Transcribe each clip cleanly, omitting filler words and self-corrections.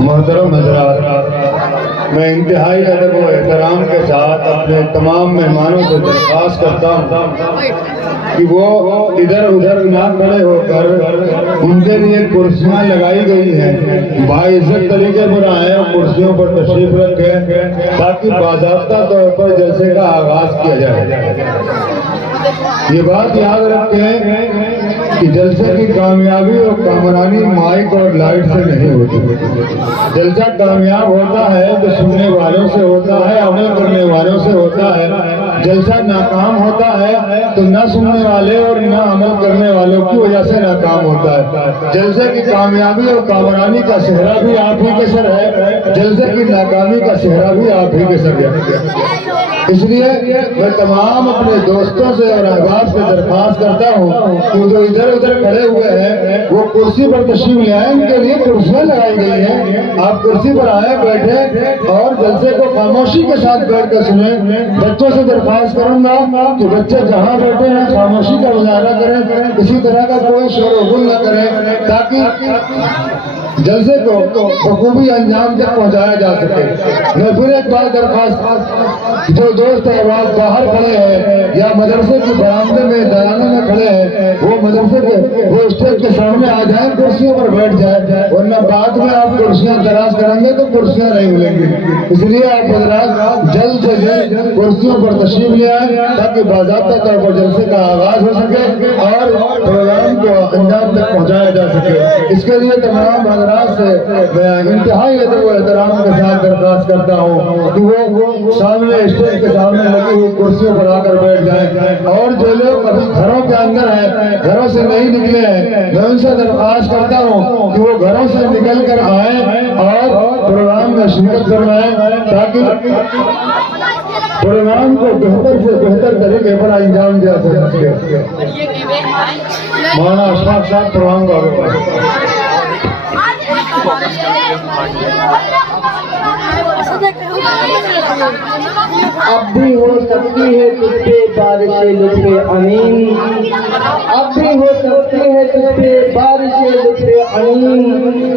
मोहतरम हज़रात, मैं इंतहाई अदब व एहतराम के साथ अपने तमाम मेहमानों से दरख्वास्त करता हूँ कि वो इधर उधर ना खड़े होकर उनके लिए कुर्सियाँ लगाई गई हैं, बाइज्जत तरीके पर आए और कुर्सियों पर तशरीफ रखें ताकि बाज़ाब्ता तौर पर जलसे का आगाज किया जाए। ये बात याद रखें कि जलसे की कामयाबी और कामरानी माइक और लाइट से नहीं होती। जलसा कामयाब होता है तो सुनने वालों से होता है, अमल करने वालों से होता है। जलसा नाकाम होता है तो न सुनने वाले और न अमल करने वालों की वजह से नाकाम होता है। जलसे की कामयाबी और कामरानी का सेहरा भी आप ही के सर है, जलसे की नाकामी का सेहरा भी आप ही के सर है। इसलिए मैं तमाम अपने दोस्तों से और अहबाब से दरख्वास्त करता हूँ कि जो इधर उधर खड़े हुए हैं वो कुर्सी पर तशरीफ ले आए, उनके लिए कुर्सियाँ लगाई गई हैं। आप कुर्सी पर आए, बैठे और जलसे को खामोशी के साथ बैठ कर सुने। बच्चों से दरख्वास्त करूंगा कि बच्चे जहाँ बैठे हैं खामोशी का मुजाहरा करें, किसी तरह का कोई शोर गुल न करें ताकि जलसे को बखूबी अंजाम तक पहुँचाया जा सके। मैं फिर एक बार दरख्वास्त, जो दोस्त अहबाब बाहर खड़े हैं या मदरसे के बरामदे में दराने में खड़े हैं वो मदरसे के वो स्टेज के सामने आ जाए, कुर्सियों पर बैठ जाए, वरना बाद में आप कुर्सियां तलाश करेंगे तो कुर्सियां नहीं मिलेंगी। इसलिए आप हज़रात जल्द से जल्द कुर्सियों पर तशरीफ ले आए ताकि बाज़ाब्ता तौर पर जलसे का आगाज हो सके और प्रोग्राम को अंजाम तक पहुँचाया जा सके। इसके लिए तमाम हज़रात से मैं इंतहाई अदब व एहतराम के साथ दरख्वास्त करता हूँ कि वो सामने स्टेज के सामने लगी हुई कुर्सियों पर आकर बैठ जाएं। और जो लोग अभी घरों के अंदर हैं, घरों से नहीं निकले हैं, मैं उनसे दरख्वास्त करता हूँ कि वो घरों से निकल कर आए और प्रोग्राम में शिरकत करवाएं ताकि प्रोग्राम को बेहतर से बेहतर तरीके पर अंजाम दिया जा सके। मौलाना अशफाक साहब प्रोग्राम को आगे बढ़ाएं। अब भी हो सकती है तुझ पे बारिश लुत्फ़े अमीन, अब भी हो सकती है तुझ पे बारिश लुत्फ़े अमीन।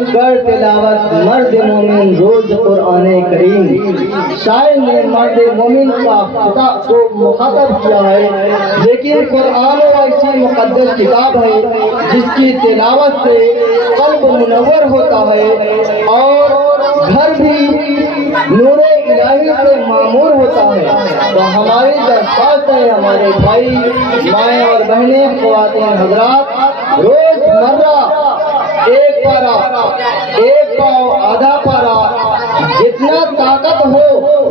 कर तिलावत मर्द मोमिन रोज कुरान करीम। शायर ने मर्द मोमिन का खिताब को मुखातब किया है, लेकिन कुरान ऐसी मुक़द्दस किताब है जिसकी तिलावत से क़ल्ब मुनव्वर होता है और घर भी नूरे इलाही से मामूर होता है। तो हमारी दरख्वास्त है हमारे भाई माएँ और बहनें ख़वातीन हज़रात, रोज़मर्रा एक पारा, एक पाव, आधा पारा, जितना ताकत हो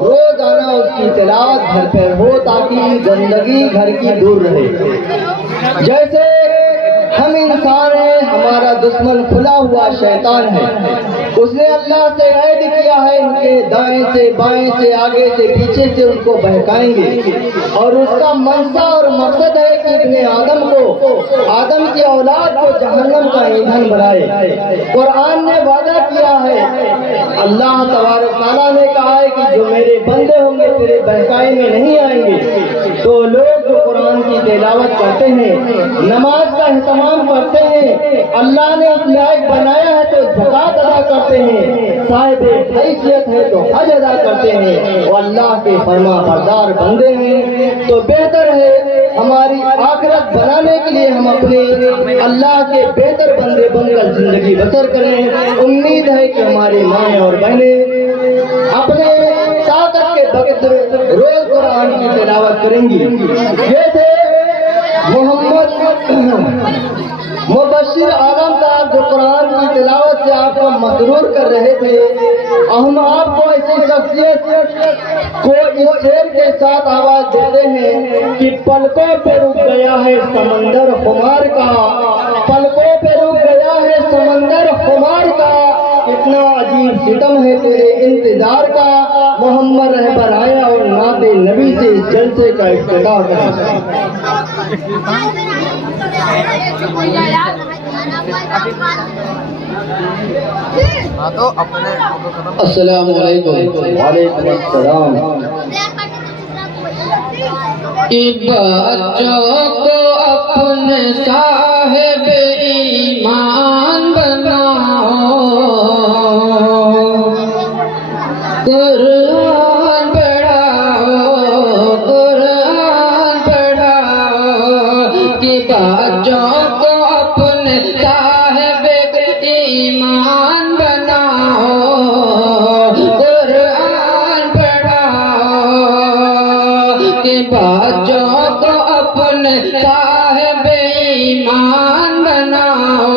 रोजाना उसकी तिलावत घर पर हो ताकि गंदगी घर की दूर रहे। जैसे हम इंसान हैं, हमारा दुश्मन खुला हुआ शैतान है, उसने अल्लाह से ऐद किया है इनके दाएं से बाएं से आगे से पीछे से उनको बहकाएंगे और उसका मंशा और मकसद है कि इब्ने आदम को, आदम की औलाद को जहन्नम का ईंधन बनाए। कुरान ने वादा किया है, अल्लाह तबारक तआला ने कहा है कि जो मेरे बंदे होंगे तेरे बहकाए में नहीं आएंगे। तो लोग जो कुरान की तिलावत करते हैं, नमाज का एहतमाम करते हैं, अल्लाह ने इस लायक बनाया है तो ज़कात अदा करते हैं, साहिब हैसियत है तो हज अदा करते हैं और अल्लाह के फरमा बरदार बंदे हैं। तो बेहतर है हमारी आखिरत बनाने के लिए हम अपने अल्लाह के बेहतर बंदे बनकर जिंदगी बसर करें। उम्मीद है कि हमारी माएँ और बहनें अपने ताकत के बगैर रोज कुरान की तिलावत करेंगी। ये थे मोहम्मद मुबश्शिर आलम साहब जो कुरान की तिलावत से आपको मसरूर कर रहे थे। हम आपको ऐसी शख्सियत को इस शेर के साथ आवाज देते हैं कि पलकों पे रुक गया है समंदर खुमार का, पलकों पे रुक गया है समंदर खुमार का, कितना अजीब सितम है तेरे इंतजार का। मोहम्मद रहबर आया और नाते नबी से इस जलसे का इफ्तिताह करें। अस्सलामु अलैकुम। वालेकुम अस्सलाम। कि बच्चों को अपने साहिब ईमान बनाओ, कुरान पढ़ाओ, कुरान पढ़ाओ। कि बच्चों को अपने साहिब ईमान बनाओ, कुरान पढ़ाओ। कि बच्चों को अपने साहिब ईमान बनाओ,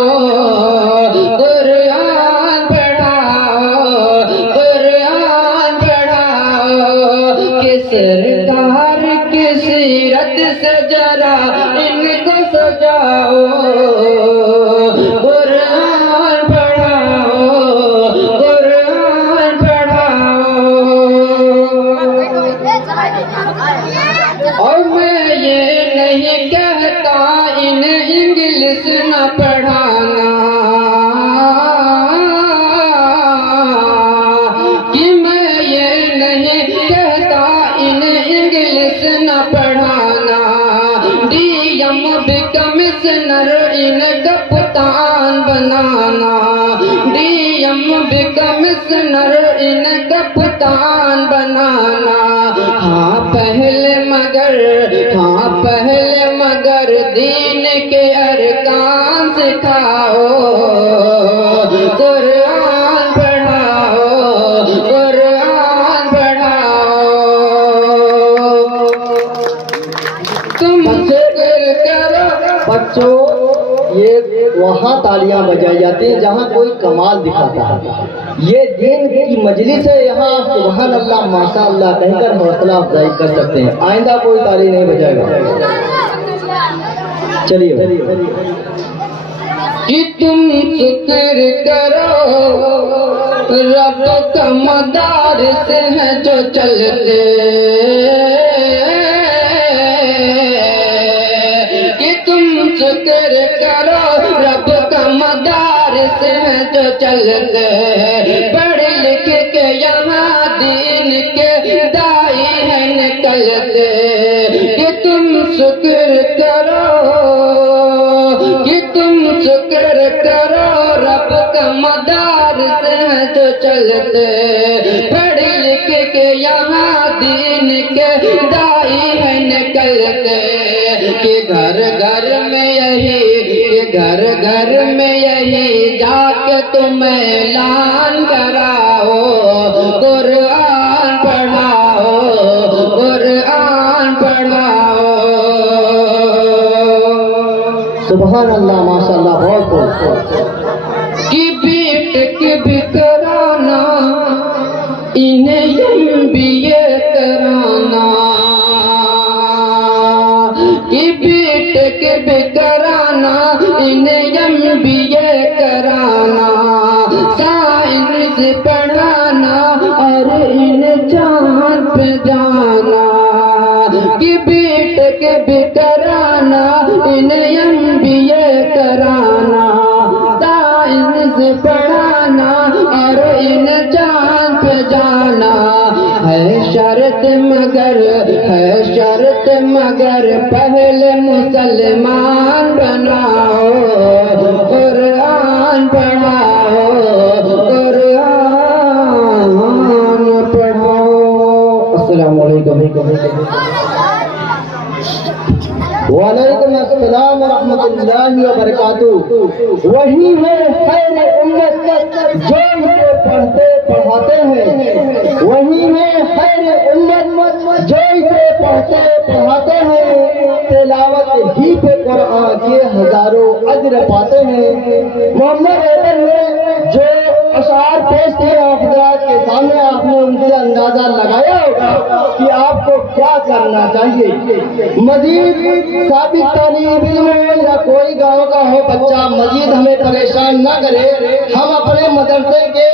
कुरान पढ़ाओ, कुरान पढ़ाओ। कि सरकार की सीरत से जरा इनको सजाओ, कुरान पढ़ाओ, कुरान पढ़ाओ। और मैं ये नहीं कहता इन्हें इंग्लिश न पढ़ाना, कि मैं ये नहीं कहता इन्हें इंग्लिश न पढ़ाना। डीएम भी कमिश्नर इन्हें कप्तान बनाना, डीएम भी कमिश्नर इन्हें कप्तान बनाना। हाँ पहले मगर दीन के अरकान सिखाओ, कुरान पढ़ाओ, कुरान पढ़ाओ। तुम जिक्र करो बच्चों, ये वहाँ तालियां बजाई जाती हैं जहाँ कोई कमाल दिखाता है। ये दीन की मजलिस है, यहाँ सुभान अल्लाह माशा अल्लाह कहकर हौसला अफजाई कर सकते हैं। आइंदा कोई ताली नहीं बजाएगा। चलिए। कि तुम शुक्र करो रब का मदारिस है जो चलते, कि तुम शुक्र करो रब का मदारिस है जो चलते। पढ़ लिख के यहाँ दीन के दाई है निकलते। कि तुम शुक्र करो, कि तुम शुक्र करो रब का मदारिस है जो चलते। पढ़ लिख के यहाँ दीन के दाई है निकलते। कि घर घर में यही, कि घर घर में यही जाके तुम ऐलान कराओ, कुरान पढ़ाओ, कुरान पढ़ाओ। सुभान अल्लाह माशाअल्लाह, बहुत कि बीट के भी कराना इन्हें MBA कराना, कि बीट के भी कराना इन्हें MBA कराना। साइंस पढ़ाना और इन्हें चांद पे जाना। कि बीट के भी कराना इन्हें MBA कराना। साइंस पढ़ाना और इन्हें चांद पे जाना। है शर्त मगर पहले मुसलमान बनाओ, कुरान पढ़ाओ, कुरान पढ़ाओ। अस्सलाम वालेकुम। वालेकुम अस्सलाम व रहमतुल्लाहि व बरकातुहू। वही है खैर उम्मत जो इसे पढ़ते पढ़ाते हैं, वही है खैर उम्मत जो इसे पढ़ते पढ़ाते हैं। तिलावत ही पे कुरान के हजारों अजर पाते हैं। मोहम्मद ऐबन ने जो अशार पेश किए हज़रात के सामने, आपने उनसे अंदाजा लगाया होगा कि आपको क्या करना चाहिए। मजीद साबित तालीम इल्म या कोई गाँव का हो बच्चा मजीद हमें परेशान न करे। हम अपने मदरसे के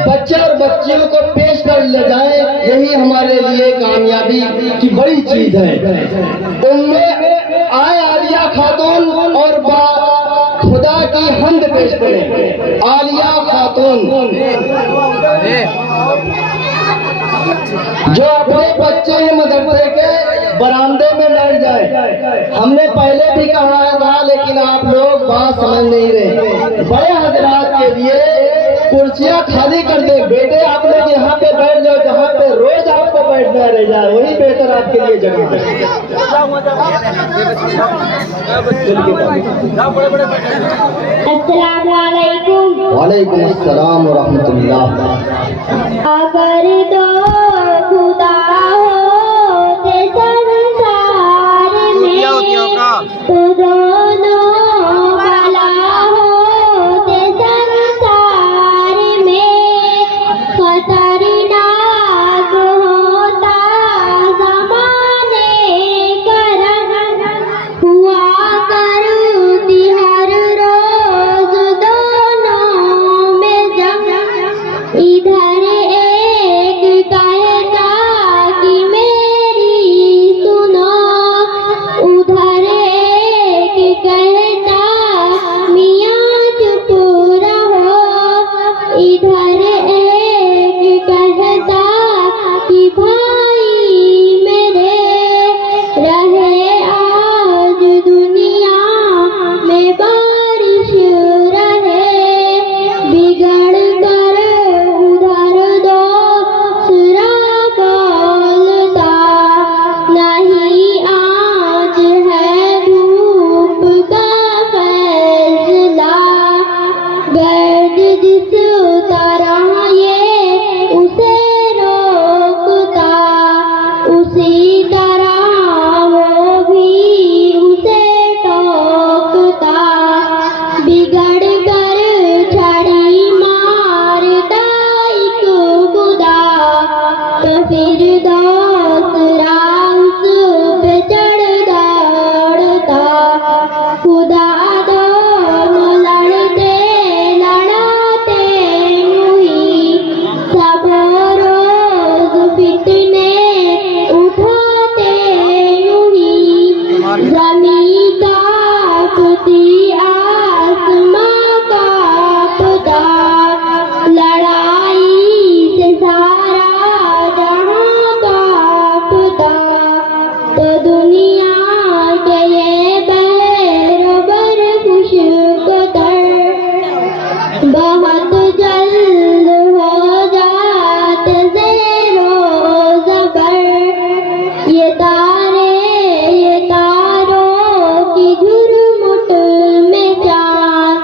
बच्चे और बच्चियों को पेश कर ले जाएं, यही हमारे लिए कामयाबी की बड़ी चीज है। उनमें आए आलिया खातून और खुदा की हम्द पेश करें। आलिया खातून जो अपने बच्चे हैं मदरसे के बरामदे में बैठ जाए। हमने पहले भी कहा था, लेकिन आप लोग बात समझ नहीं रहे। बड़े हजरात के लिए कुर्सियां खाली कर दे। बेटे आप लोग यहाँ पे बैठ जाओ, जहाँ पे रोज आपको बैठना रह जाए, वही बेहतर आपके लिए जगह है। अस्सलाम वालेकुम। वालेकुम अस्सलाम व रहमतुल्लाह। अगर तो खुदा होते संसार में तो दोनों भला होते संसार में। खतरनाक होता ज़माने का रंग हुआ करती हर रोज दोनों में जंग। इधर एक कहता कि मेरी सुनो, उधर एक कहता मियाँ चुप रहो। इधर एक कहता कि भाई मेरे रहे आज दुनिया में बारिश रहे। बिगड़ कर उधर दो सुरा बोलता नहीं, आज है धूप का फैसला। गर्द जिस तरह ये उसे रोकता, उसी तरह वो भी उसे टोकता। बिगड़ कर छड़ी मारता एक खुदा, तो फिर दूसरा उस पे चढ़ दौड़ता। खुदा दोनों लड़ते लड़ाते हुई, सब रोज फितने उठाते हुई। जमी कांपती आसमां कांपता, लड़ाई से सारा जहां कांपता। तो दुनिया के ये बरोबर खुशकदर बहुत जल्द हो जाते ज़ेरो ज़बर। ये तारों की झुरमुट में चाँद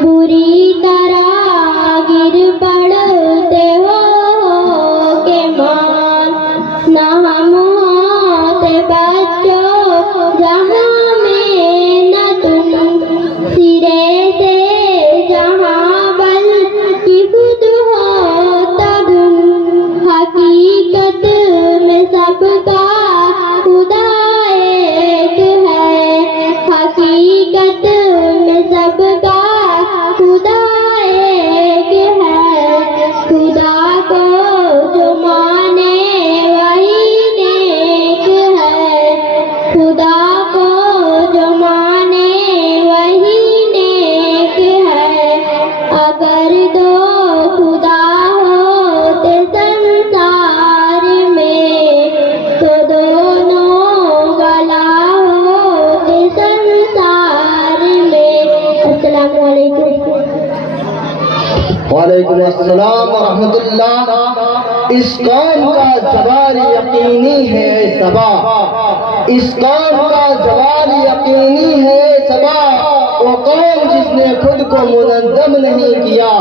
बुरी तरह गिर पड़ते हो के मान। न हम होते बच्चों जहाँ में न तुम, सिरे से जहाँ बल की खुद हो तब। हकीकत में सबका खुदा एक है। हकीकत में सबका खुदा एक है। खुदा को जो माने वही नेक है। खुदा को जो माने वही नेक है। अगर दो खुदा होते संसार में तो दोनों भला होते संसार में। अस्सलाम वालेकुम। वालेकुम अस्सलाम व रहमतुल्लाह। इस कौम का ज़वाल यकीनी है सबा, इस कौम का ज़वाल यकीनी है सबा। वो कौम जिसने खुद को मुनज़्ज़म नहीं किया।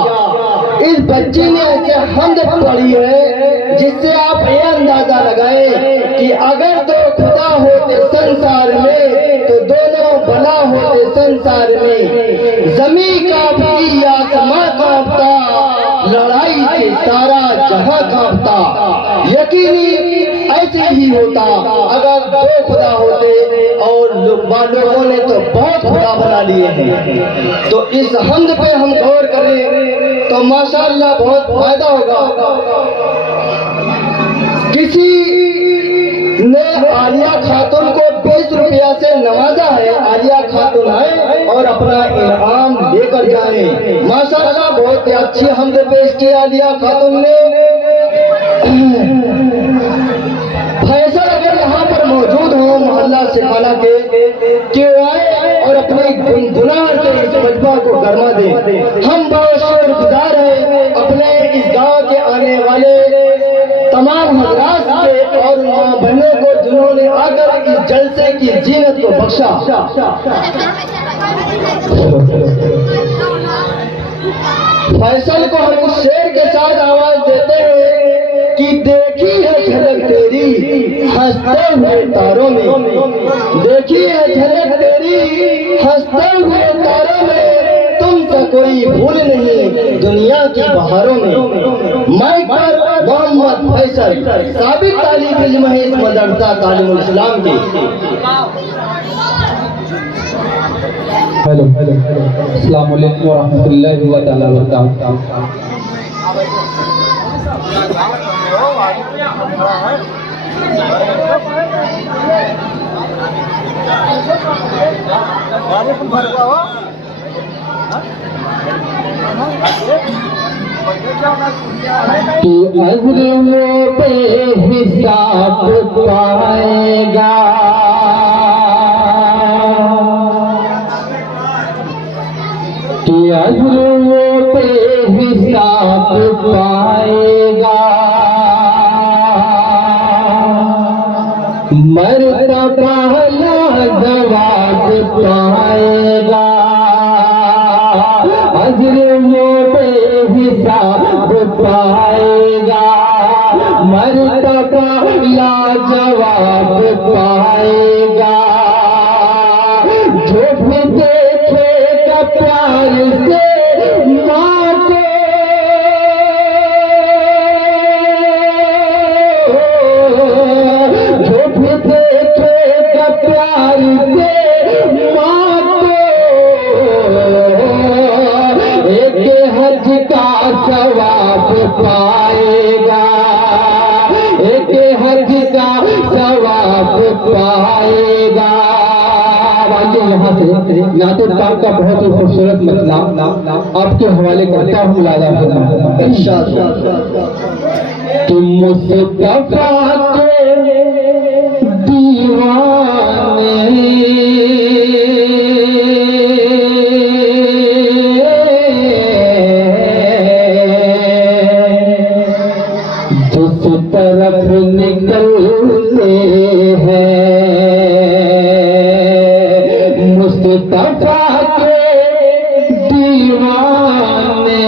इस बच्ची ने ऐसे हमद पढ़ी है जिससे आप ये अंदाजा लगाएं कि अगर दो खुदा होते संसार में तो दोनों भला होते संसार में। जमी कांपती आसमां कांपता, लड़ाई से सारा जहां कांपता। यकीनी ऐसे ही होता अगर दो खुदा होते, और लोगों ने तो बहुत खुदा बना लिए हैं। तो इस हमद पे हम गौर करें तो माशाअल्लाह बहुत फायदा होगा। किसी ने आलिया खातून को 20 रुपया से नवाजा है। आलिया खातून आए और अपना इनाम लेकर जाए। माशाअल्लाह बहुत ही अच्छी हमद पेश की आलिया खातून ने। फैसल अगर यहाँ पर मौजूद हो मोहल्ला सिखाना के कि आए और अपने गुनाह के इस मजबा को गरमा दे। हम बहुत शुक्रगुजार हैं अपने इस गांव के आने वाले तमाम हजरात के और माँ बहनों को जिन्होंने आकर इस जलसे की जीनत को बख्शा। फैसल को हम उस शेर के साथ आवाज देते हैं कि देखी है झलक तेरी हंसते हुए तारों में, देखी है झलक तेरी हंसते हुए तारों में, तुमसे कोई भूल नहीं दुनिया की बहारों में। माइक पर मोहम्मद फैसल, साबिक तालिब इल्म है इस मदरसा तालीमुल इस्लाम की। हेलो अस्सलाम वालेकुम व रहमतुल्लाहि व तआला व बरकातहू। तू अज़्रों पे हिसाब पाएगा, तू अज़्रों पे हिसाब पाएगा, मर्तबा जवाब पाएगा। अज़्रों पे हिसाब पाएगा, मर्तबा लाजवाब पाएगा। जो भी देखेगा प्यार से माँ को, जो भी देखेगा प्यार से माँ को, एक हज का सवाब पाएगा, एक हज का सवाब पाएगा। यहाँ से नाते पाक का बहुत ही खूबसूरत मसला आपके हवाले करता हूँ। लाजा कि मुस्तफा के दीवाने जिस तरफ निकलते हैं, मुस्तफा के दीवाने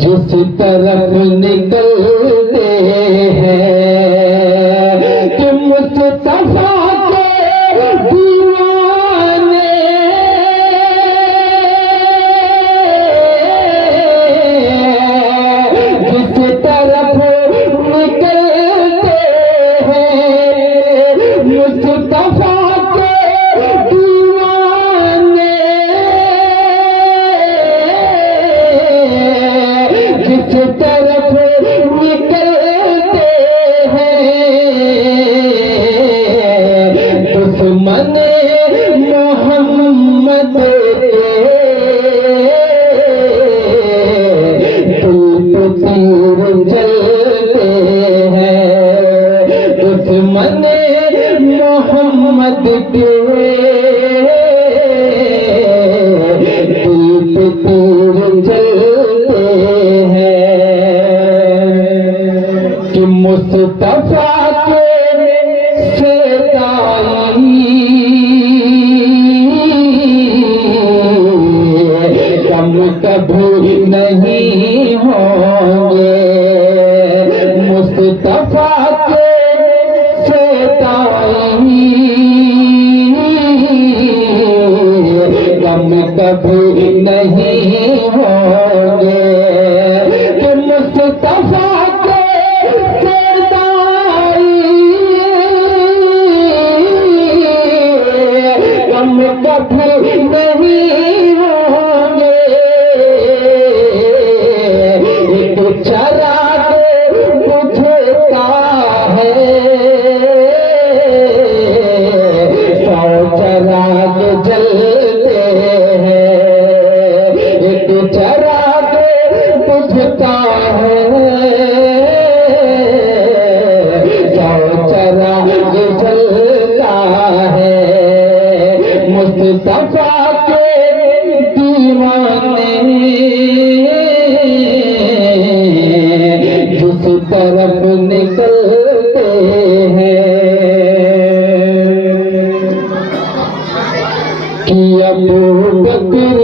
जिस तरफ निकलते हैं, कि मुस्तफा के दीवाने जिस तरफ निकलते हैं, मुस्तफा के दीवाने जिस तरफ निकलते हैं, दुश्मन मोहम्मद तीर जलते हैं, दुश्मन मोहम्मद के तीर जलते हैं। कि मुस्तफा के सेताई कम कभी नहीं होंगे, मुस्तफा के सेताई कम कभी नहीं होंगे। कि मुस्तफा के सेताई कम कभी नहीं होंगे। एक चराग बुझता है, 100 चराग जलते हैं। तरफ निकलते हैं कि अबू बकर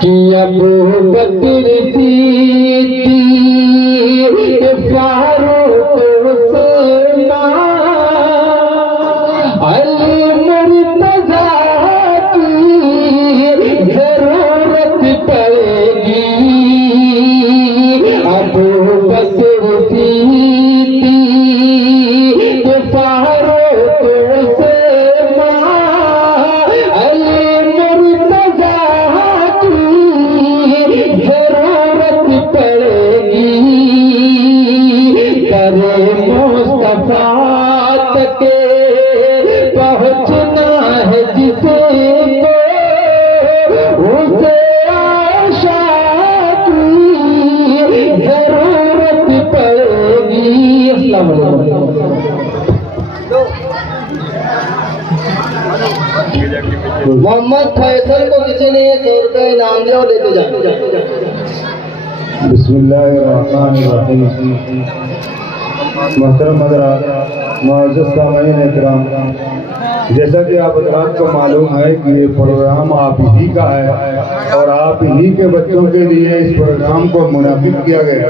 कि अबू बकर सिद्दीक़ फारूक उस्मान अली मुर्तज़ा की जरूरत पड़ेगी अबू बकर सिद्दीक़ फारूक उस्मान अली मुर्तज़ा की जरूरत पड़ेगी करे मुस्तफा तक पहुँचना है जिसे उसे आशा की जरूरत पड़ेगी। अस्सलाम वालेकुम। मोहम्मद फैसल को किसी ने 100 रुपये इनाम दिया और लेते जाए। बिस्मिल्लाहिर्रहमानिर्रहीम। मोहतरम हज़रात, मुअज़्ज़ज़ सामीन इकराम, जैसा कि आप हज़रात को मालूम है कि ये प्रोग्राम आप ही का है और आप ही के बच्चों के लिए इस प्रोग्राम को मुनाफिक किया गया।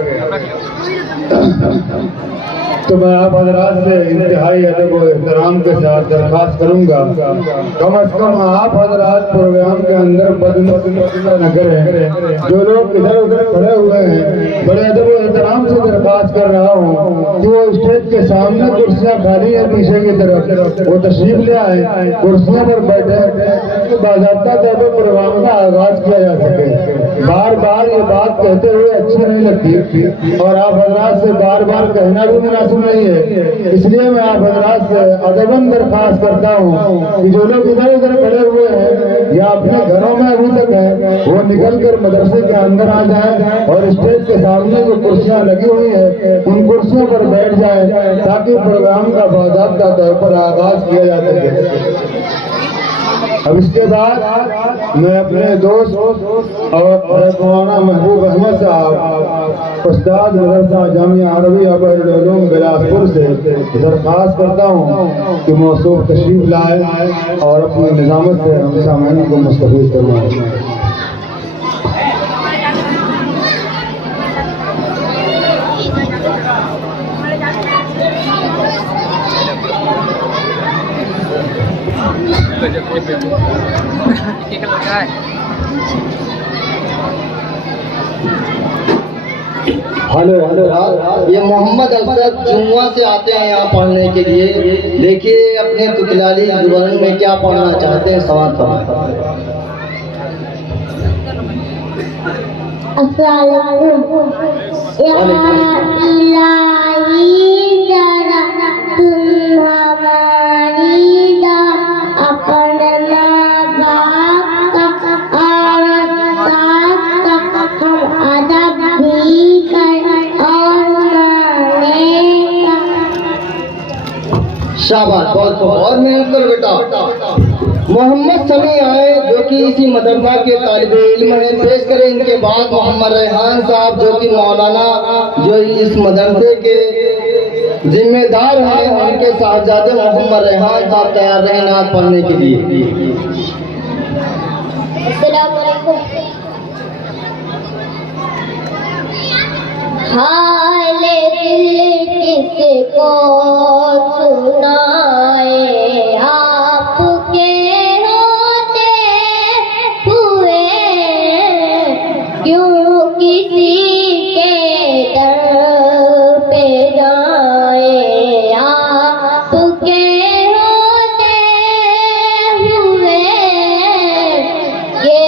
तो मैं आप हज़रात से इंतहाई अदब और एहतराम के साथ दरख्वास्त करूंगा, कम अज़ कम आप हज़रात प्रोग्राम के अंदर बदनज़र न करें। जो लोग इधर उधर खड़े हुए हैं, बड़े अदब और एहतराम से दरख्वास्त कर रहा हूँ कि वो स्टेज के सामने कुर्सियाँ खाली है पीछे की तरफ, वो तशरीफ ले आए, कुर्सियों पर बैठे, बाज़ाब्ता तौर पर प्रोग्राम का आगाज किया जा सके। बार बार ये बात कहते हुए अच्छी नहीं लगती और आप हज़रात से बार बार कहना भी मुनासिब नहीं है, इसलिए मैं आप हज़रात से अदबन दरख्वास्त करता हूँ कि जो लोग इधर उधर खड़े हुए हैं या अपने घरों में अभी तक है, वो निकल कर मदरसे के अंदर आ जाए और स्टेज के सामने जो कुर्सियाँ लगी हुई है उन कुर्सियों पर बैठ जाए ताकि प्रोग्राम का बाज़ाब्ता तौर पर आगाज किया जा सके। अब इसके बाद मैं अपने दोस्त और मौलाना महबूब अहमद साहब, उस्ताद मदरसा जामिया अरबिया बहरुल उलूम बिलासपुर से दरख्वास्त करता हूँ कि मौसूफ तशरीफ लाए और अपनी निज़ामत से हम सामईन को मुस्तफ़ीद करवाएं। हेलो हेलो, ये मोहम्मद असद जुम्मा से आते हैं यहाँ पढ़ने के लिए। देखिए अपने तुतलाली जुबान में क्या पढ़ना चाहते हैं, सवाल फरमाएं। शाबाश, बहुत और मेहनत करो बेटा। मोहम्मद समी आए जो कि इसी मदरसा के तालिब इल्म हैं, पेश करें इनके बाद मोहम्मद रेहान साहब जो कि मौलाना जो इस मदरसे के जिम्मेदार हैं, उनके साहबजादे मोहम्मद रेहान साहब तैयार रहे नात पढ़ने के लिए। अस्सलाम वालेकुम। हाल दिल किसको सुनाए, आपके होते हुए क्यों किसी के दर पे जाए, आपके होते हुए ये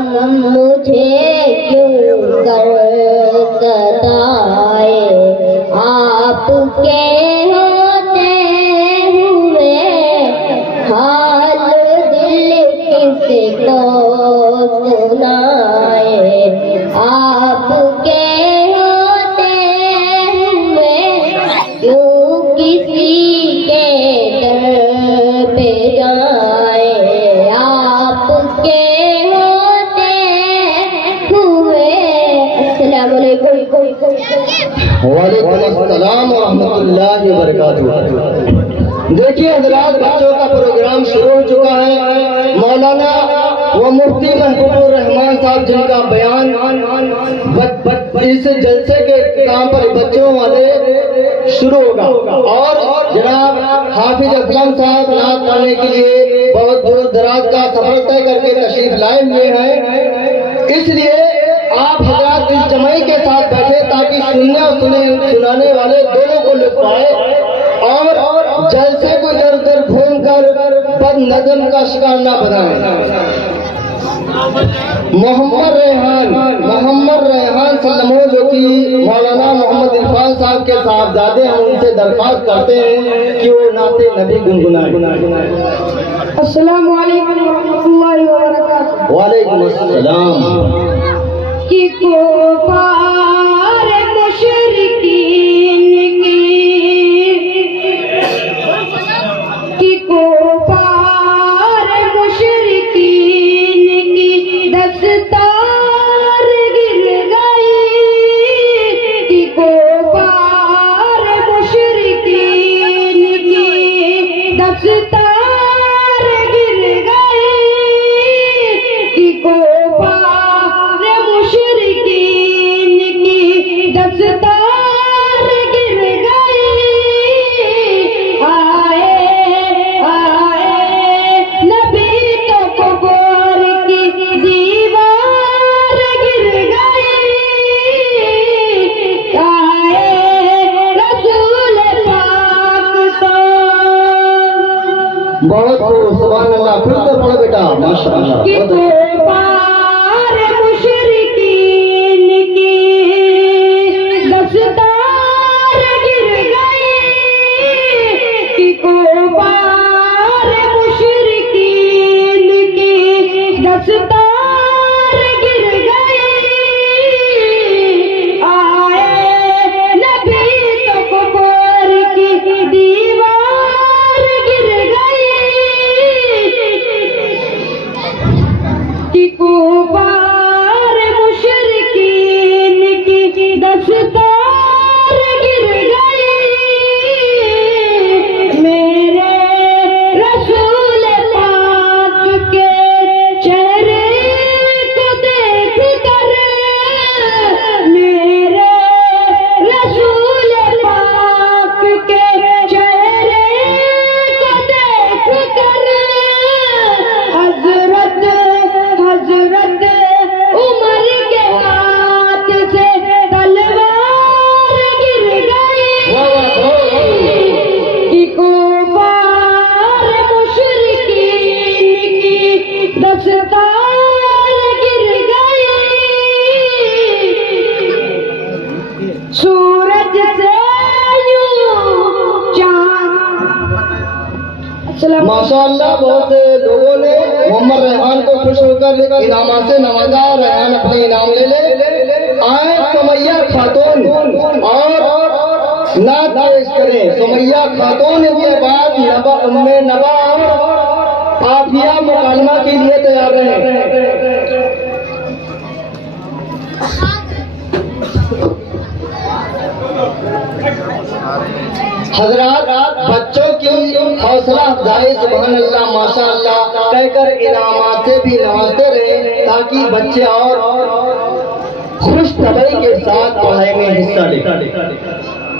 गम मुझे क्यों कर सताए, आपके होते हुए हाल दिल किसको सुनाए, आपके होते हुए क्यों किसी के दर पे जाए, आपके होते हुए। अस्सलाम वालेकुम। वालेकुम अस्सलाम व रहमतुल्लाहि व बरकातुहू। देखिए हजरात, बच्चों का प्रोग्राम शुरू हो चुका है। मौलाना व मुफ्ती महबूबुर रहमान साहब जिनका बयान इस जलसे के काम पर बच्चों वाले शुरू होगा, और जनाब हाफिज असलम साहब नात पढ़ने के लिए बहुत दूर दराज का सफर तय करके तशरीफ लाए हुए हैं। इसलिए आप हजरात इस जमाई के साथ बैठे ताकि सुनने और सुनाने वाले दोनों को लुत्फ आए, और जलसे को इधर उधर घूम कर बद नजम का शिकार न बनाए। मोहम्मद रेहान सल्लमो, जो कि मौलाना मोहम्मद इरफान साहब के साहबजादे हैं, उनसे दरख्वास्त करते हैं कि वो नाते नबी गुनगुनाए। अस्सलामु अलैकुम रहमतुल्लाहि व बरकातुहू। वालेकुम अस्सलाम। कि को पार मुशरिकीन की को पार मुशरिकीन की दस्तार गिर गई, कि को पार मुशरिकीन की दस्तार गिर गई, कि को पार मुशरिकीन की दस्तार गिर गई। आए आए नबी तो कब्र की दीवार गिर गई, आए रसूल पाक तो। बहुत खूब, सुभान अल्लाह। खुद तो पढ़ो बेटा, माशाअल्लाह। कि को पार मुशरिकीन की दस्तार गिर गई, कि को पार मुशरिकीन की दस्तार गिर गई। आए नबी तो कब्र की दीवार गिर गई, कि को पार मुशरिकीन की दस्तार गिर गई। मेरे रसूल पाक के चेहरे को देख कर, मेरे रसूल पाक के चेहरे को देख कर, हजरत उमर के हाथ से तलवार गिर गई, कि को पार मुशरिकीन की दस्तार गिर गई। सूरज से यूं चांद। माशाअल्लाह, बहुत से लोगों ने मोहम्मद रेहान को खुश होकर इनाम से नवाजा। रेहान अपने इनाम ले ले। आए सुमैया खातून और नात पेश करें। सुमैया खातून के बाद उम्मे नबा और आफिया मुकालमा के लिए तैयार रहें। हजरात, बच्चों की हौसला अफजाई सुभान अल्लाह माशाअल्लाह कहकर इनामात से भी नवाजते रहे, ताकि बच्चे और खुश तबई के साथ पढ़ाई में हिस्सा लें।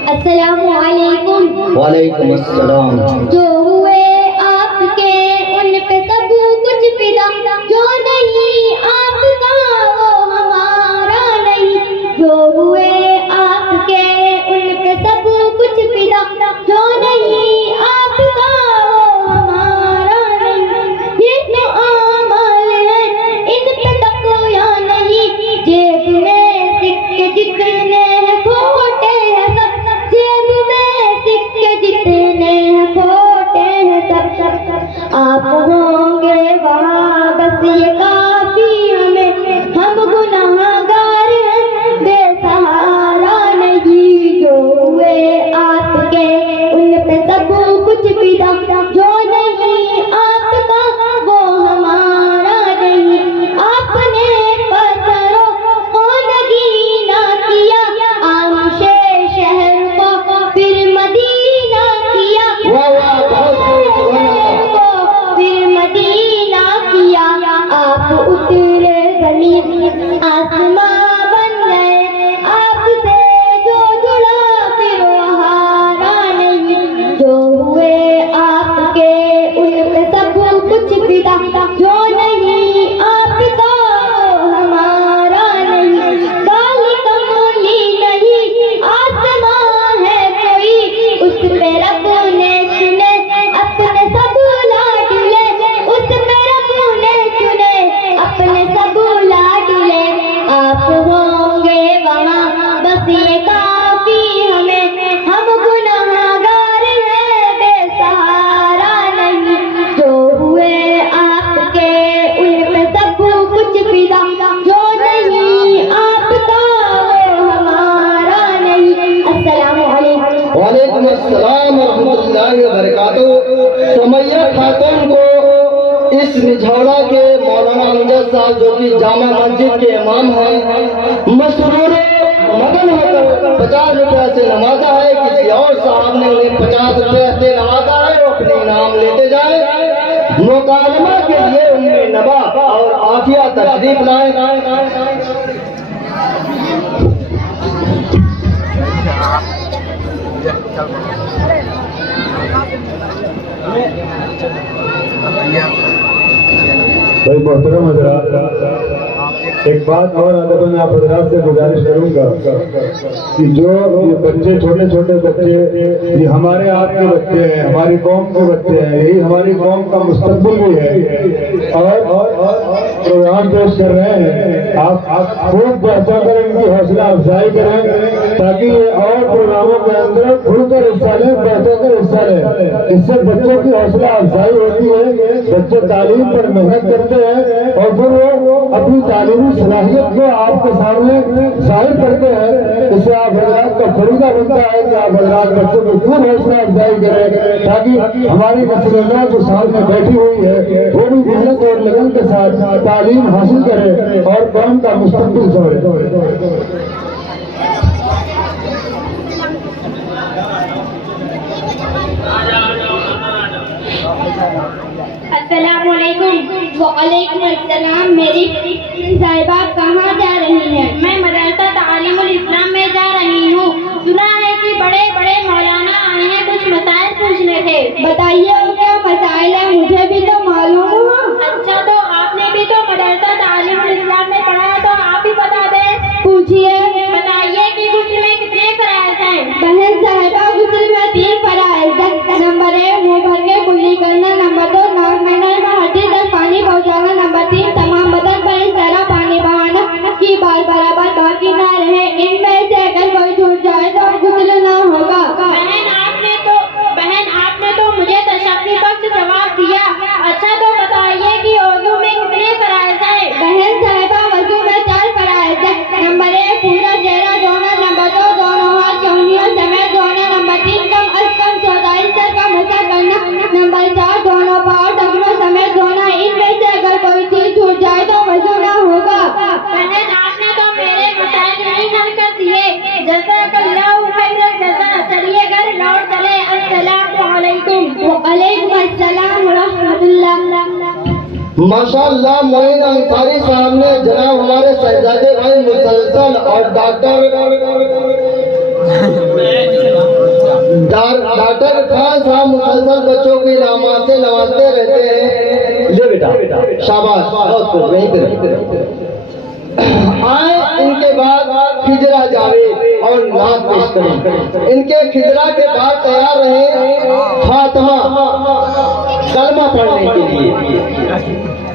अस्सलामु अलैकुम। वालेकुम अस्सलाम। जो हुए आपके उन पे सब कुछ फिदा, जो नहीं आपका वो हमारा नहीं। जो हुए आपके उन पे सब कुछ फिदा, जो नहीं आपका वो हमारा नहीं। ये तो आमाल है, इन पे तकवा बस ये काफी हमें, हम गुनाहगार हैं बेसहारा नहीं। जो हुए आपके उन पे सब कुछ फिदा, जो नहीं आपका वो हमारा नहीं। आपने पत्थरों को नगीना किया, आमशे शहर को फिर मदीना किया, फिर मदीना किया। आप उतरे जमीन आसमां बन गए, आपसे जो जुड़ा फिर वो हारा नहीं। जो हुए आपके उन पे सब कुछ फिदा, जो नहीं आपका वो हमारा नहीं। काली कमली नहीं आसमां है कोई, उस पे रब ने चुने अपने सब लाडले, उस पे रब ने चुने अपने सब लाडले। आप होंगे वहाँ बस ये काफी हमें, हम गुनाहगार हैं बेसहारा नहीं। जो हुए आपके उन पे सब कुछ फिदा, जो नहीं आपका वो हमारा नहीं। अस्सलामु अलैकुम। वालेकुम अस्सलाम रहमतुल्लाहि व बरकातुहू। सुमैया खातून को इस निझौड़ा के मौलाना अमजद साहब जो कि जामा मस्जिद के इमाम हैं, मसरूर मगन होकर 50 रुपया से नवाजा है। किसी और साहब ने उन्हें 50 रुपया से नवाजा है, वो अपने इनाम लेते जाए। मुकालमा के लिए उनमें नवा और आफिया तशरीफ लाए। भाई मोहतरम हजरात, एक बात और अदब मैं आप हजरात से गुजारिश करूंगा कि जो ये बच्चे छोटे छोटे बच्चे, ये हमारे आपके बच्चे हैं, हमारी कौम के बच्चे हैं, यही हमारी कौम का मुस्तकबिल भी है और प्रोग्राम पेश कर रहे हैं। आप खूब बढ़ा कर इनकी हौसला अफजाई करें ताकि ये और प्रोग्रामों के अंदर खुलकर हिस्सा लें, बढ़कर हिस्सा लें। इससे बच्चों की हौसला अफजाई होती है, बच्चे तालीम पर मेहनत करते हैं और फिर वो अपनी तालीमी सलाहियत को आपके सामने जाहिर करते हैं। इससे आप हजरात का फरीदा बनता है कि आप हजरात बच्चों को खूब हौसला अफजाई करें ताकि हमारी नस्लें जो सामने बैठी हुई है वो भी मेहनत और लगन के साथ तालीम हासिल करे और कौम का मुस्तकबिल संवरे। अस्सलामु अलैकुम। वालेकुम अस्सलाम। मेरी साहिबा कहाँ जा रही हैं? मैं मदरसा तालीमुल इस्लाम में जा रही हूँ। सुना है कि बड़े बड़े मौलाना आए हैं, कुछ मसाइल पूछने थे। बताइए वो क्या मसाइल है, मुझे भी तो मालूम हो। अच्छा, तो आपने भी तो मदरसा तालीमुल इस्लाम में पढ़ा है, तो आप ही बता दें। पूछिए। बताइए कि गुस्ल में कितने फराइज हैं? बहन साहिबा, गुस्ल में 3 फराइज हैं। नंबर 1 मुंह भर के कुल्ली करना, नंबर 2 नाक में हड्डी तक पानी पहुँचाना, नंबर 3 तमाम बदन पर इस तरह पानी बहाना कि बाल बराबर बाकी ना रहे। इनमें से अगर कोई छूट जाए तो गुस्ल ना होगा। बहन आपने तो मुझे तशक्की बख्श जवाब दिया। अच्छा, तो बताइए कि वज़ू में कितने फराइज हैं? बहन साहिबा, वज़ू में 4 फराइज हैं। नंबर 1 पूरा चेहरा धोना, नंबर 2 दोनों हाथ उंगलियों समेत धोना, नंबर 3 कम अज कम 14 सर का मसा करना, नंबर 4 दोनों पाँव टखनों समेत धोना। इनमें से अगर कोई चीज छूट जाए तो वज़ू ना होगा। बहन आपने तो मेरे मसाइल नहीं हल कर दिए। जज़ाकल्लाहु खैरन जज़ा। चलिए घर लौट चले। अस्सलामु अलैकुम। वालेकुम अस्सलाम व रहमतुल्लाह। माशाअल्लाह, मोइन अंसारी साहब ने जनाब हमारे शहजादे भाई मुसलसल और डॉक्टर खान साहब मुसलसल बच्चों की नामाज से नवाजते रहते हैं। ले बेटा, शाबाश, बहुत खूब, वहीं पे आए। इनके बाद खिजरा जावेद और नात पेश करें। इनके खिजरा के बाद तैयार रहे फातिमा कलमा पढ़ने के लिए।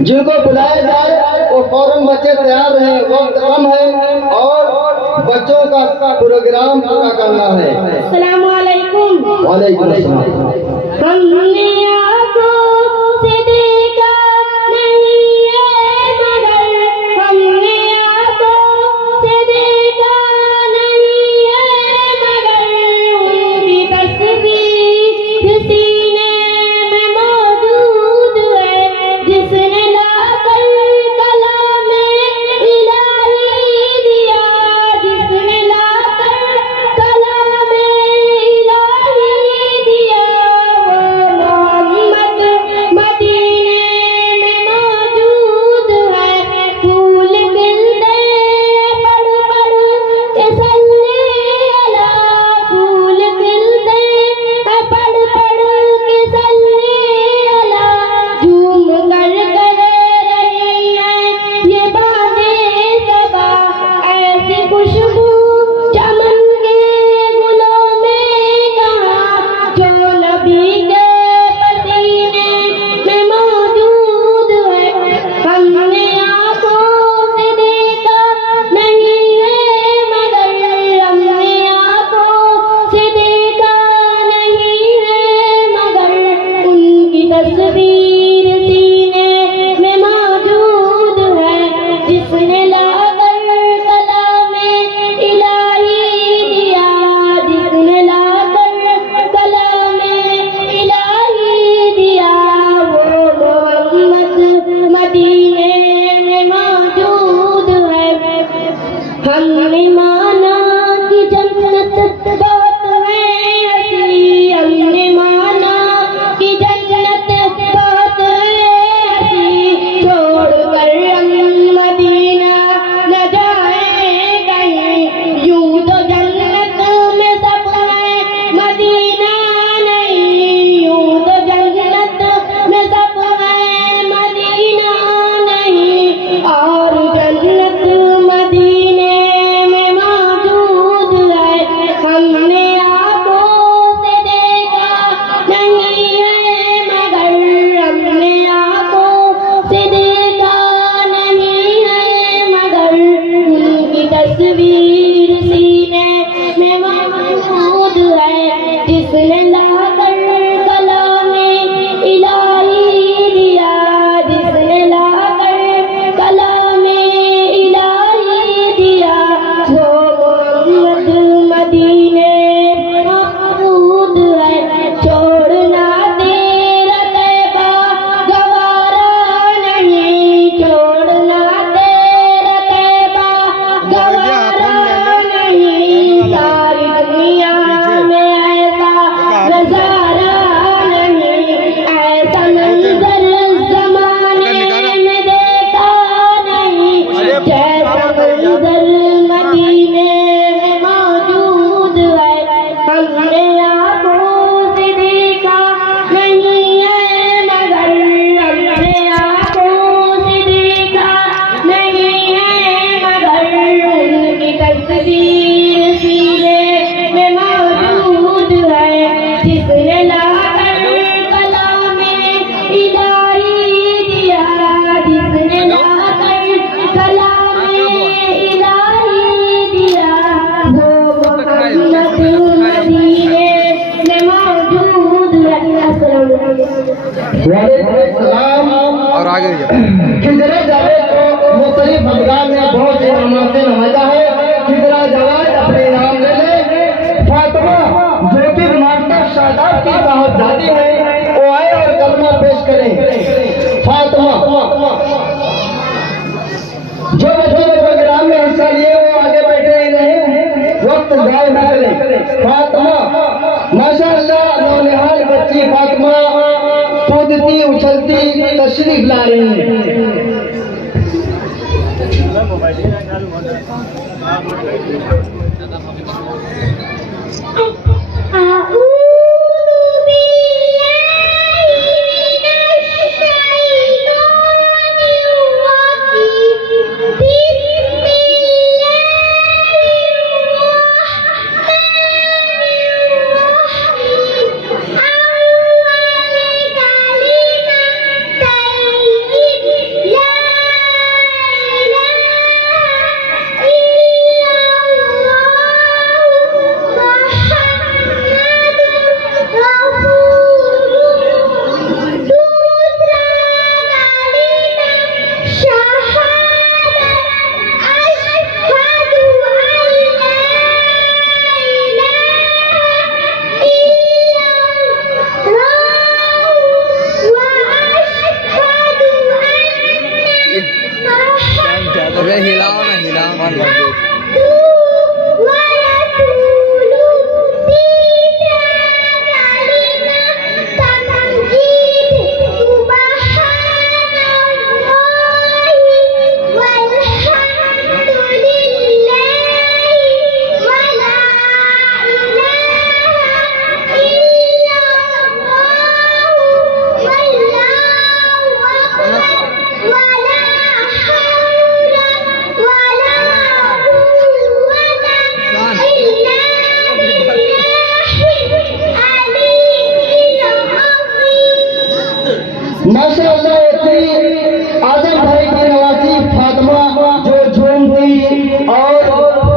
जिनको बुलाया जाए वो फौरन बच्चे तैयार रहे, वक्त कम है और बच्चों का प्रोग्राम पूरा करना है। अस्सलामु अलैकुम। वालेकुम अस्सलाम। हमने आँखों से देखा नहीं है तस्वीर सीने में मौजूद है, जिसने लाकर कलामे इलाही दिया, जिसने लाकर कलामे इलाही दिया, वो मोहम्मद मदीने मौजूद है। छोड़ना तेरा तैबा गवारा नहीं, छोड़ना तेरा तैबा गवारा नहीं, सारी दुनिया में ऐसा नजारा नहीं, ऐसा मंजर जमाने में देखा नहीं, जैसा मंजर मदीने में मौजूद है। हमने आंखों से देखा नहीं है, मगर हमने आंखों से देखा नहीं है, मगर उनकी तस्वीर सीने में मौजूद है, जिसने लाकर कलामे इलाही दिया, जिसने लाकर कलामे इलाही दिया, वो मोहम्मद मदीने में मौजूद है। वालेकुम और आगे खिजरा जावेद को मुख्तलिफ मकाम में बहुत से नामों से नवाजा है। खिजरा जावेद अपने नाम ले ले। फातिमा जो कि मास्टर शादाब की साहबजादी है, वो आए और कलमा पेश करें। फातिमा जो बच्चे प्रोग्राम में हिस्सा लिए वो आगे बैठे ही रहे, वक्त जाए न करें। फातिमा माशाअल्लाह नौनिहाल बच्ची फातिमा कूदती उछलती तशरीफ ला रही है। अबे हिलाओ ना, हिलाओ माशाअल्लाह इतनी आजम भाई की नवासी फातिमा जो झूमती और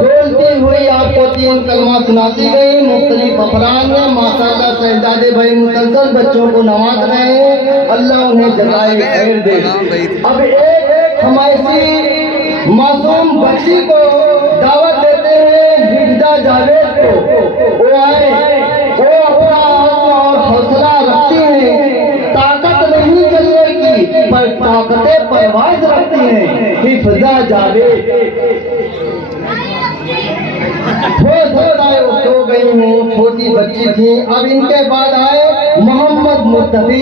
डोलती हुई आपको तीन कलमा सुनाती गई। मुख्तलिफ अफराद में माशाअल्लाह शहजादे भाई मुसलसल बच्चों को नवाज रहे हैं, अल्लाह उन्हें जज़ाए खैर दे। अब एक हमायसी मासूम बच्ची को दावत देते हैं, हिफ्जा जावेद को। वो आए, वो अपना और हौसला रखती हैं, ताकत नहीं चलने की पर ताकते परवाज रखती हैं। हिफ्जा जावेद हो सकता है वो सो गई हूँ, छोटी बच्ची थी। अब इनके बाद आए मोहम्मद मुस्तफी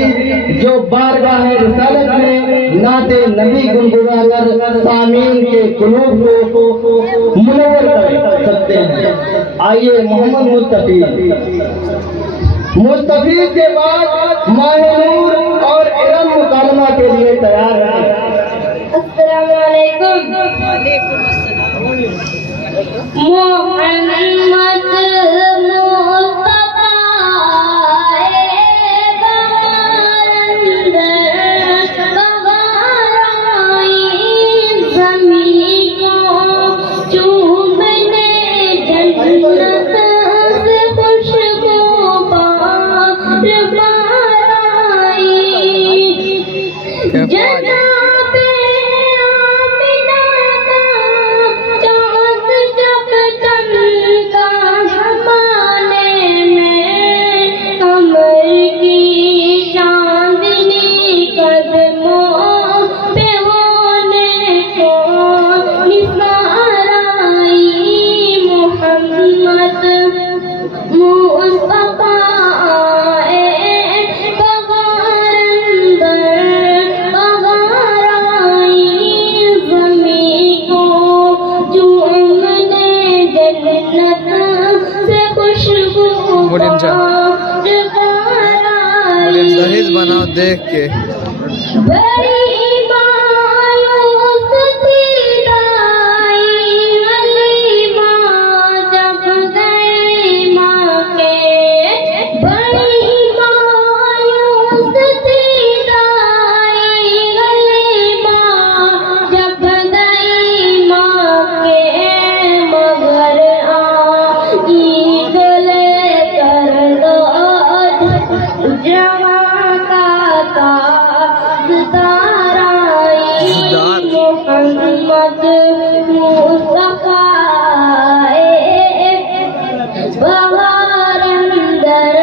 जो बारगाह रिसालत में नाते नबी गुनगुना कर सामीन के कुलूब को मुनव्वर कर सकते हैं। आइए मोहम्मद मुस्तफी के बाद माहिनूर और इरम मुकालमा के लिए तैयार है। अस्सलाम वालेकुम। मोहम्मद मुस्तफा जमीन को चूम दहेज बनाओ देख के। बड़ी मायूस थी दाई हलीमा जब गई माँ के। बड़ी मायूस थी दाई हलीमा जब गई माँ के। मगर आई गले कर दो जवां का ताजदाराई मोहम्मद मुस्तफा बहार अंदर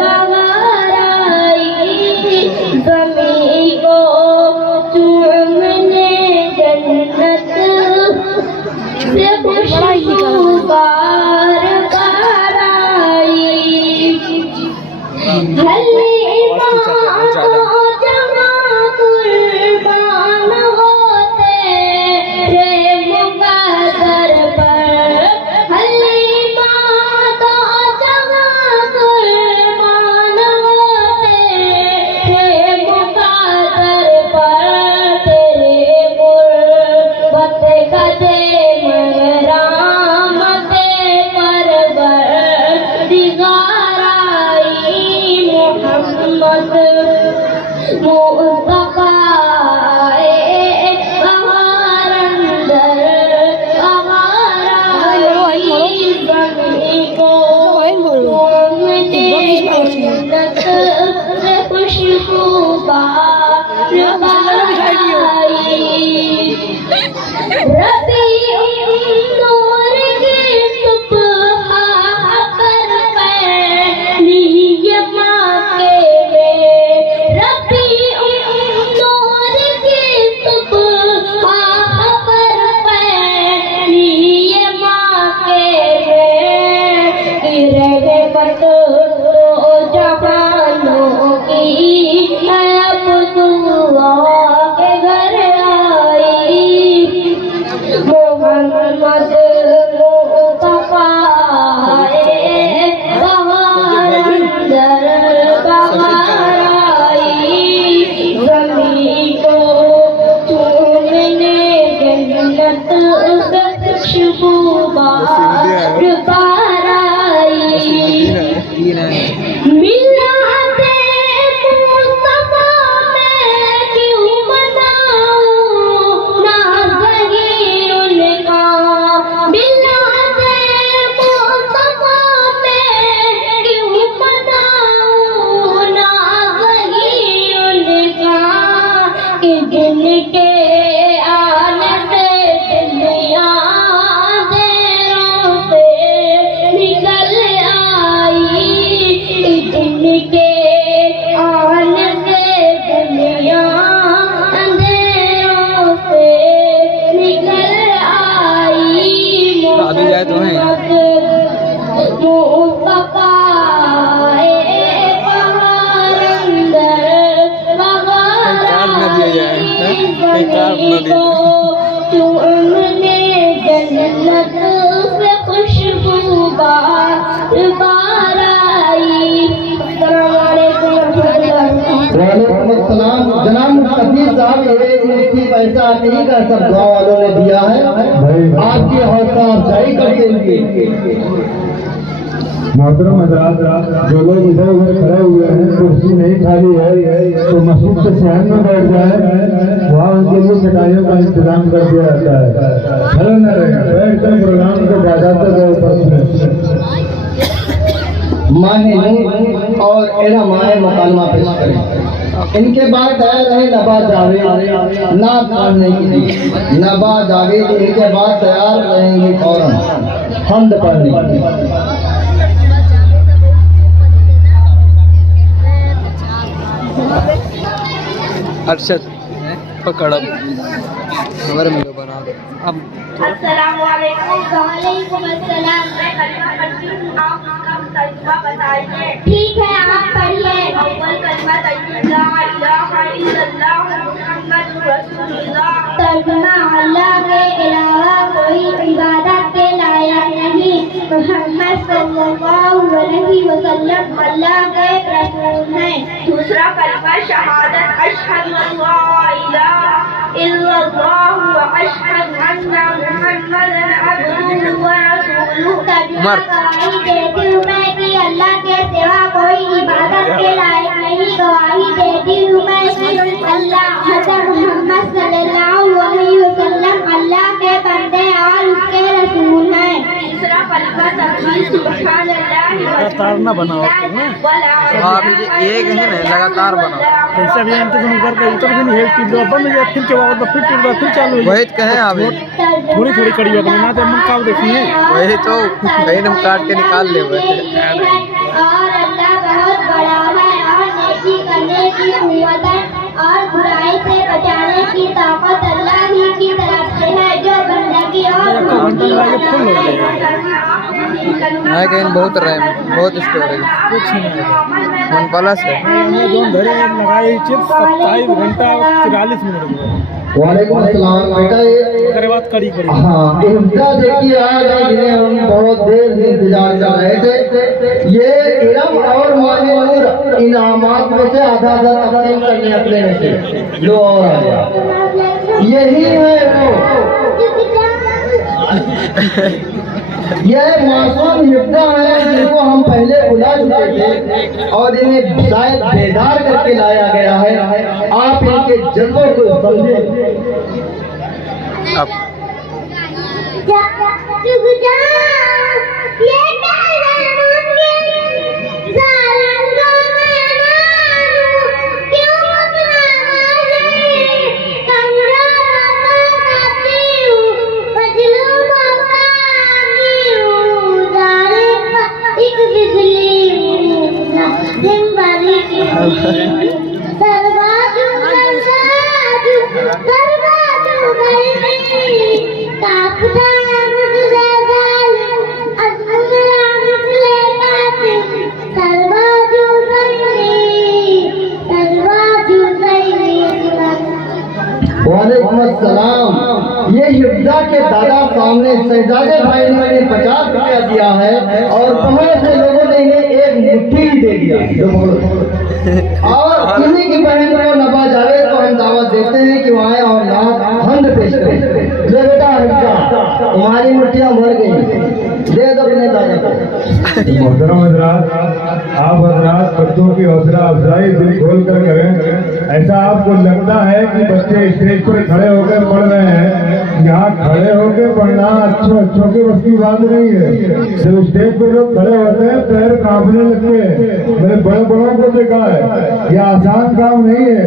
बहार आई। ज़मीं को चूमने जन्नत से खुशबू बार बार आई। हलीमा को जहाँ कुर्बान होते रे मुक़द्दर पर। हलीमा को जहाँ कुर्बान होते रे मुक़द्दर पर। तेरे गुर्बत का दे मगरामते परवरदिगार आई। मोहम्मद मुस्तफा बहार अंदर बहार आई। ज़मीं को चूमने जन्नत से खुशबू बार बार आई। नूर की सुबह पर पहली ये माँ के रबी नूर की सुबह पर पहली ये माँ के रहे बट जवानों की अब दुआ के घर आई। मोहम्मद मुस्तफा बहार अंदर बहार आई। ज़मीं को चूमने जन्नत से खुशबू बार बार आई। मिलादे मुस्तफा मैं क्यों मनाऊं ना सही उनका। मिलादे मुस्तफा मैं क्यों मनाऊं ना सही उनका। कि जिनके आने से दुनिया अंधेरों से निकल आई। जिनके आने से दुनिया अंधेरों से निकल आई। दादी जाए तो हैं। मुस्तफा बहार अंदर बहार कार न दिया जाए, हैं? आई। कार न दिया जाए। चूमने जन्नत से खुशबू बार बार आई। अस्सलाम वालेकुम वालेकुम अस्सलाम। जनाब मुस्तफी साहब ये मुफ्ती पैसा आप ही का सब गाँव वालों ने दिया है आपकी हौसला अफजाई करते हुए। मोहतरम हज़रात, जो लोग इधर उधर खड़े हुए हैं, कुर्सी नहीं खाली है तो मस्जिद के शहर में बैठ जाए, वहाँ उनके लिए चटाइयों का इंतजाम कर दिया जाता है। खड़े न रहे, बैठ कर प्रोग्राम को बजाते गए। माने और एरा माने मुकालमा पेश करें। इनके बाद तैयार रहे नबा जावेद ना पढ़ने की नबा जावेद। इनके बाद तैयार रहेंगे फौरन हमद पढ़ने की। अरशद पकड़ अब हमारे में बना दो अब। अस्सलाम वालेकुम। वालेकुम अस्सलाम। मैं कलमा पढ़ती हूँ, आप उसका तर्जुमा बताइए। ठीक है, आप पढ़िए। अव्वल कलमा ला इलाहा इल्लल्लाह मुहम्मदुर रसूलुल्लाह। तर्जुमा अल्लाह के अलावा कोई इबादत के लायक नहीं मोहम्मद सल्लल्लाहु अलैहि वसल्लम अल्लाह के रसूल हैं। दूसरा कलमा शहादत अशहदु अल्ला इलाहा इल्लल्लाह व अशहदु अन्ना मुहम्मदन अब्दुहु व रसूलुहु। तर्जुमा गवाही देती हूँ मैं कि अल्लाह के सिवा कोई इबादत के लायक नहीं। गवाही देती हूँ मैं कि अल्लाह हज़रत मोहम्मद सल्लल्लाहु अलैहि वसल्लम अल्लाह के बंदे और उसके रसूल हैं। तीसरा कलमा तकबीर सुब्हानल्लाह लगातार ना बनाओ वला एक है ना लगातार बनाओ ऐसा भी हम तो ऊपर का उतर भी नहीं है कि दो बंद गया फिर के बाद फिर टूट गया फिर चालू हो गया। वही तो कहे आप थोड़ी थोड़ी कड़ी अपनी ना तो हम काव देखिए वही तो कहीं हम काट के निकाल ले और अल्लाह बहुत बड़ा है और नेकी करने की कुव्वत है और बुराई से बचाने की ताकत अल्लाह ही की तरफ से है। जो बंदगी और घंटा लगा फुल हो जाएगा। है कहीं बहुत रैम बहुत स्टोरेज कुछ नहीं वन प्लस है हमने जो धरे लगाई चिप्स 27 घंटा 43 मिनट में। वालेकुम अस्सलाम बेटा। अगर बात कड़ी हाँ, इनका देखिए आज जिन्हें हम बहुत देर से इंतजार कर रहे थे। ये इरम और मानूर इनामात में से आधा आधा तकसीम करने अपने में से लो और आ गया। यही है वो यह मासूम हिफ्जा है जिनको हम पहले बुला चुके थे और इन्हें शायद बेदार करके लाया गया है। आप इनके जज्बों को समझें। अब रुक जा ये तेरे होंगे सालन को मैं मानूं क्यों अपना माने कमरा करती हूँ बजलू मकानी हूँ जालिम एक बिजली हूँ दिन भरी की दरवाजू दरवाजू दरवाजू गई काफदा मुझे जालिम अज़मुरा निकले कातिल दरवाजू गई वालेकुम अस्सलाम। ये हिफ्जा के दादा सामने शहजादे भाई ने 50 रुपया दिया है और बहुत से लोगों ने इन्हें एक मुट्ठी दे दिया। और किसी की बहन को नवाज आए तो हम दावत देते हैं कि वहाँ और हंद पेश करें। ले बेटा हिफ्जा तुम्हारी मुट्ठियाँ भर गई, दे दो अपने दादा को। मोहतरम हजरात, आप हजरात बच्चों की हौसला अफजाई दिल खोल कर करें। ऐसा आपको लगता है कि बच्चे स्टेज पर खड़े होकर पढ़ रहे हैं, यहाँ खड़े होकर पढ़ना अच्छों के बस की बात नहीं है। जब स्टेज पर लोग खड़े होते हैं पैर कांपने लगते हैं। मैंने बड़े बड़ों को देखा है, ये आसान काम नहीं है।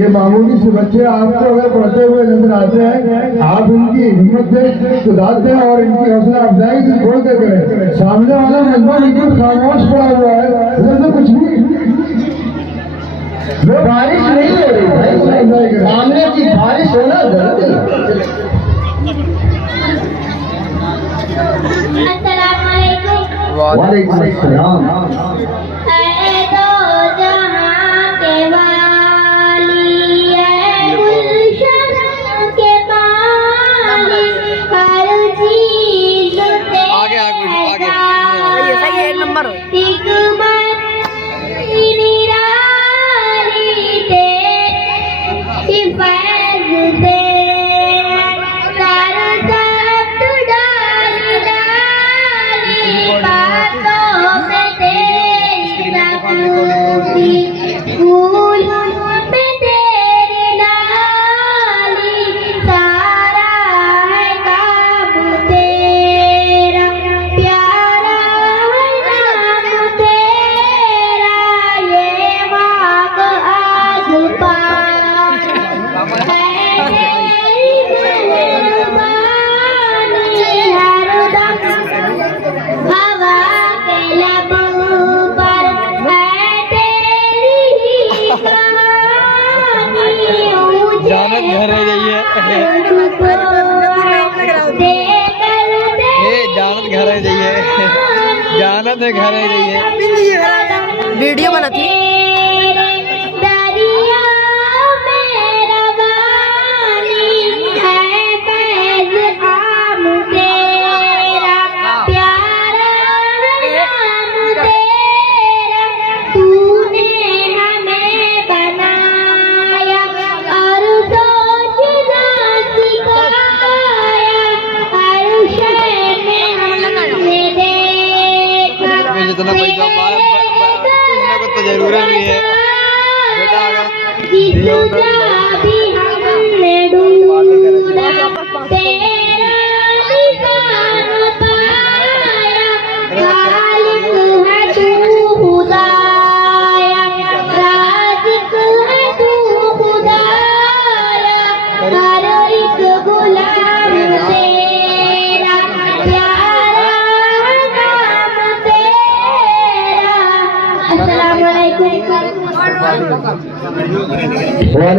ये मामूली से बच्चे आपको अगर पढ़ते हुए नजर आते हैं, आप इनकी हिम्मत से सुधार दें और इनकी हौसला अफजाई दिल खोल कर करें। सामने वाला मजबूर बिल्कुल खामोश पड़ा हुआ है, उधर से कुछ भी बारिश नहीं हो रही भाई, सामने की बारिश होना जरूरी है। अस्सलाम वालेकुम। वालेकुम अस्सलाम। है दो जहां के वाली है गुलशन के माली हर चीज से आगे आगे सही एक नंबर हिकमत निराली तेरी फैज़ से सर दर्द डाली बातों में तेरी नगूंगी फूल में तेरी नाली सारा है काम तेरा प्यारा है नाम तेरा ये वाक आज पार है तेरी मेहरबानी हरदम हवा के लब पर है तेरी ही कहानी जानत घर है जाइए जानत घर है जाइए जानत है घर है जाइए वीडियो बनाती दरिया मेरा वानी है फैज़ आम तेरा प्यारा वाले